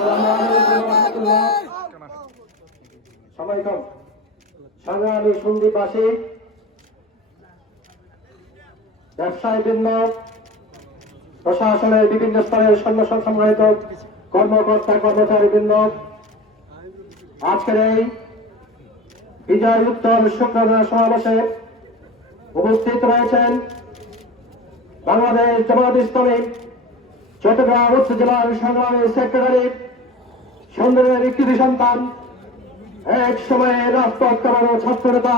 রাহমাতুল্লাহ সবাইকে সংগ্রামী সন্দীপবাসী ব্যবসায়ী বৃন্দ প্রশাসনের বিভিন্ন স্তরের সৈন্য সংগ্রহিত কর্মকর্তা কর্মচারী বৃন্দ আজকের এই বিজয় উত্তর শুক্রবার সমাবেশে উপস্থিত রয়েছেন বাংলাদেশ জামাত ইসলামী চট্টগ্রাম উচ্চ জেলার সংগ্রামী সেক্রেটারি সুন্দরের কৃতি সন্তান। এক সময়ে রাজপথ কামানো ছাত্র নেতা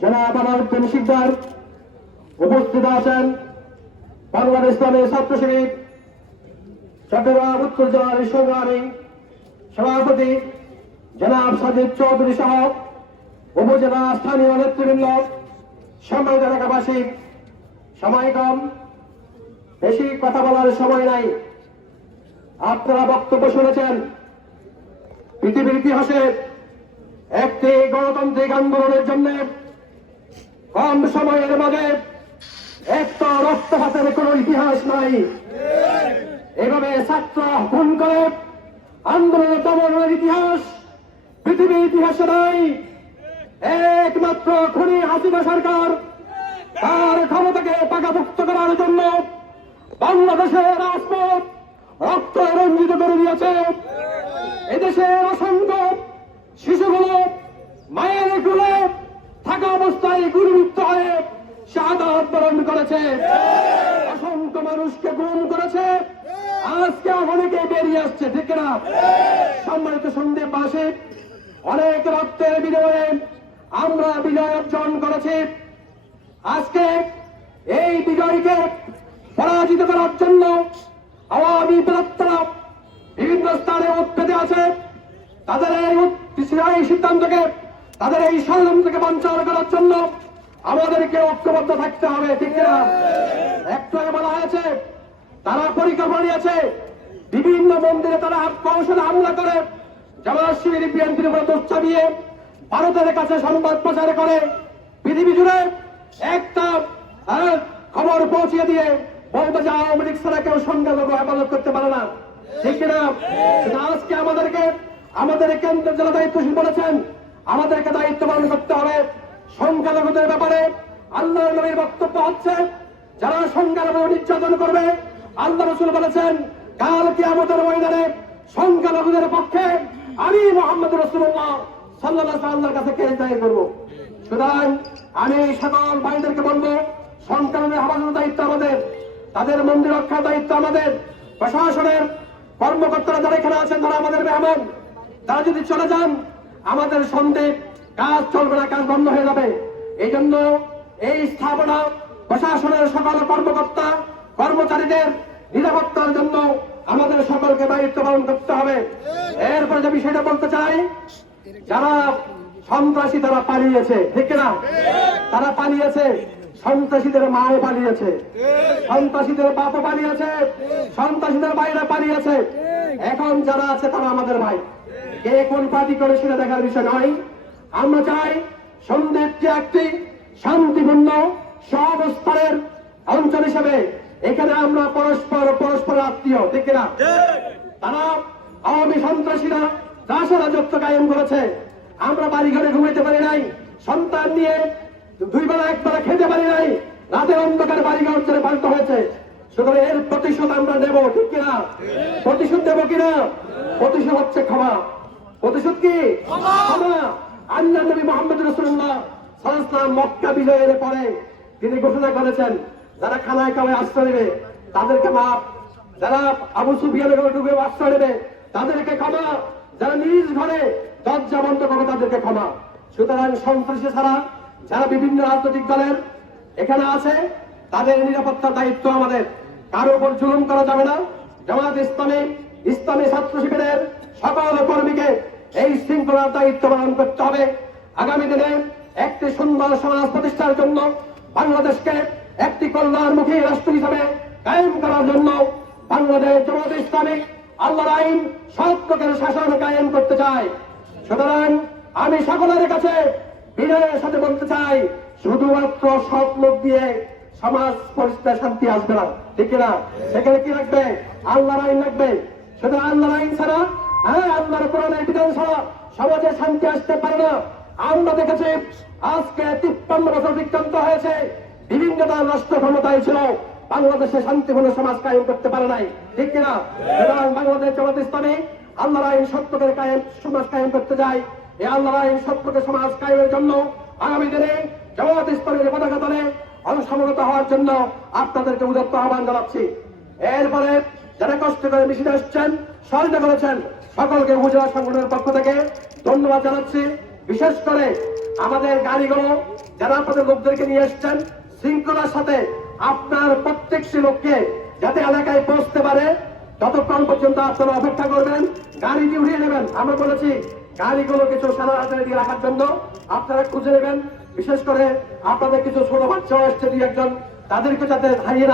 জনাব আনারুদ্দিন শিকদার উপস্থিত আছেন। বাংলাদেশ ইসলামী ছাত্র শিবির চট্টগ্রাম, উত্তর জেলার সংগ্রামী সভাপতি জনাব সাজিদ চৌধুরী সহ উপজেলা স্থানীয় নেতৃবৃন্দ, সম্মানিত এলাকাবাসী সময় কম বেশি কথা বলার সময় নাই। আপনারা বক্তব্য শুনেছেন। পৃথিবীর ইতিহাসে একটি গণতান্ত্রিক আন্দোলনের জন্য কম সময়ের মাঝে একটা রক্তপাতের কোন ইতিহাস নাই। এভাবে ছাত্র খুন করে আন্দোলন দমনের ইতিহাস পৃথিবীর ইতিহাসে নাই। একমাত্র খুনি হাসিনা সরকার তার ক্ষমতাকে পাকাভুক্ত করার জন্য বাংলাদেশের রাজপথ রক্ত রঞ্জিত করে দিয়েছে। এদেশের অসংখ্য শিশুগুলো মায়েরগুলো থাকা অবস্থায় গুরুবিত্ত হয়ে শাহাদাত বরণ করেছে। অসংখ্য মানুষকে গুম করেছে। আজকে অনেকে বেরিয়ে আসছে, ঠিক না সম্মানিত সন্দেহ পাশে অনেক রক্তের বিনিময়ে আমরা বিজয় অর্জন করেছি। আজকে এই বিজয়কে পরাজিত করার জন্য আওয়ামী প্রার্থনা বিভিন্ন স্থানে উৎপেতে আছে। তাদের এই সিদ্ধান্তকে তাদের এই ষড়যন্ত্রকে বঞ্চনা করার জন্য আমাদেরকে ঐক্যবদ্ধ থাকতে হবে ঠিক না একটু বলা হয়েছে তারা পরিকল্পনা নিয়েছে বিভিন্ন মন্দিরে তারা কৌশলে হামলা করে জামাত বিএনপির উপরে দোষ চাপিয়ে ভারতের কাছে সংবাদ প্রচার করে। পৃথিবী জুড়ে একটা আহ, খবর পৌঁছিয়ে দিয়ে বলবে যে আওয়ামী লীগ ছাড়া কেউ সংখ্যালঘু হেফাজত করতে পারে না। ঠিক কিনা? আজকে আমাদেরকে আমাদের কেন্দ্রের জেলা দায়িত্বশীল বলেছেন আমাদেরকে দায়িত্ব পালন করতে হবে। সংখ্যালঘুদের ব্যাপারে আল্লাহ নবীর বক্তব্য হচ্ছে, যারা সংখ্যালঘু নির্যাতন করবে, আল্লাহ রসুল বলেছেন, কাল আমাদের ময়দানে সংখ্যালঘুদের পক্ষে আমি মোহাম্মদ রসুল্লাহ সাল্লাহ আল্লাহর কাছে কেস দায়ের করব। সুতরাং আমি সকল ভাইদেরকে বলব, সংখ্যালঘুদের হেফাজতের দায়িত্ব আমাদের, তাদের মন্দির রক্ষার দায়িত্ব আমাদের, প্রশাসনের কর্মকর্তারা যারা এখানে আছেন, তারা আমাদের মেহমান তারা যদি চলে যান, আমাদের সন্দেহ কাজ চলবে না, কাজ বন্ধ হয়ে যাবে। এই জন্য এই স্থাপনা, প্রশাসনের সকল কর্মকর্তা, কর্মচারীদের নিরাপত্তার জন্য আমাদের সকলকে দায়িত্ব পালন করতে হবে। এরপরে যে বিষয়টা বলতে চাই, যারা সন্ত্রাসী তারা পালিয়েছে, ঠিক না তারা পালিয়েছে। সন্ত্রাসীদের মাও পালিয়েছে। সন্ত্রাসীদের বাপও পালিয়েছে। সন্ত্রাসীদের বাইরে পালিয়েছে। এখন যারা আছে তারা আমাদের ভাই। কে কোন পার্টি করে সেটা দেখার বিষয় নয়। আমরা চাই সন্দেহ যে একটি শান্তিপূর্ণ সহাবস্থানের অঞ্চল হিসেবে এখানে আমরা পরস্পর পরস্পর আত্মীয়, ঠিক না তারা আওয়ামী সন্ত্রাসীরা রাষ্ট্র রাজত্ব কায়েম করেছে। আমরা বাড়ি ঘরে ঘুমাইতে পারি নাই। সন্তান নিয়ে দুই বেলা, এক বেলা খেতে পারি অন্ধকারে বাড়ি ঘর ছেড়ে পাল্টা হয়েছে। সুতরাং এর প্রতিশোধ আমরা নেব ঠিক কিনা? প্রতিশোধ দেব কিনা? প্রতিশোধ হচ্ছে ক্ষমা। প্রতিশোধ কি? ক্ষমা! আল্লাহ নবী মোহাম্মদ রসুল্লাহ সালাম মক্কা বিজয়ের পরে তিনি ঘোষণা করেছেন যারা খানায় কামায় আশ্রয় নেবে তাদেরকে মাপ যারা আবু সুফিয়ানের ঘরে ডুবে আশ্রয় নেবে তাদেরকে ক্ষমা। যারা নিজ ঘরে দরজা বন্ধ করবে তাদেরকে ক্ষমা। সুতরাং সন্ত্রাসী ছাড়া যারা বিভিন্ন রাজনৈতিক দলের এখানে আছে, তাদের নিরাপত্তার দায়িত্ব আমাদের। কারও উপর জুলুম করা যাবে না। জামাত ইসলামী ইসলামী ছাত্র শিবিরের সকল কর্মীকে এই শৃঙ্খলার দায়িত্ব পালন করতে হবে। আগামী দিনে একটি সুন্দর সমাজ প্রতিষ্ঠার জন্য বাংলাদেশকে একটি কল্যাণমুখী রাষ্ট্র হিসাবে কায়েম করার জন্য বাংলাদেশ জামাত ইসলামী আল্লাহর আইন সব প্রকারের শাসন কায়েম করতে চায়। সুতরাং আমি সকলের কাছে বিনয়ের সাথে বলতে চাই শুধুমাত্র সৎ লোক দিয়ে সমাজ পরিষ্কার শান্তি আসবে না, ঠিক না সেখানে কি লাগবে? আল্লাহর আইন লাগবে। শুধু আল্লাহর আইন ছাড়া হ্যাঁ আল্লাহর কোরআনের বিধান ছাড়া সমাজে শান্তি আসতে পারে না। আমরা দেখেছি আজকে তিপ্পান্ন বছর অতিক্রান্ত হয়েছে। বিভিন্ন দল রাষ্ট্র ক্ষমতায় ছিল। বাংলাদেশে শান্তিপূর্ণ সমাজ কায়েম করতে পারে নাই, ঠিক কিনা? সুতরাং বাংলাদেশ জামাত ইসলামী আল্লাহর আইন সত্যকে কায়েম, সমাজ কায়েম করতে যায়। এই আল্লাহর আইন সত্যকে সমাজ কায়েমের জন্য আগামী দিনে জামাত ইসলামের পতাকা দলে অংশগ্রহণ হওয়ার জন্য আপনাদেরকে উদত্ত আহ্বান জানাচ্ছি। এরপরে যারা কষ্ট করে মিছিলে আসছেন সহযোগিতা করেছেন, সকলকে উপজেলা সংগঠনের পক্ষ থেকে ধন্যবাদ জানাচ্ছি। বিশেষ করে আমাদের গাড়িগুলো, যারা আপনাদের লোকদেরকে নিয়ে এসছেন শৃঙ্খলার সাথে আপনার প্রত্যেক প্রত্যেকটি লোককে যাতে এলাকায় পৌঁছতে পারে, ততক্ষণ পর্যন্ত আপনারা অপেক্ষা করবেন, গাড়িটি উঠিয়ে নেবেন। আমরা বলেছি, গাড়িগুলো কিছু রাস্তায় দিয়ে রাখার জন্য আপনারা খুঁজে নেবেন। বিশেষ করে আপনাদের কিছু ছোট বাচ্চাও এসছে দুই একজন। তাদেরকে যাতে হারিয়ে